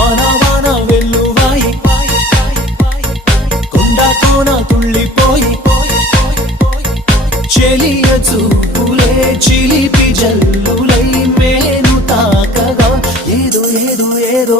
వాన వాన వెల్లువాయి కొండ కోన తుళ్ళిపోయి చెలియ చూపులే చిలిపి జల్లులై మేను తాకగా ఏదో ఏదో ఏదో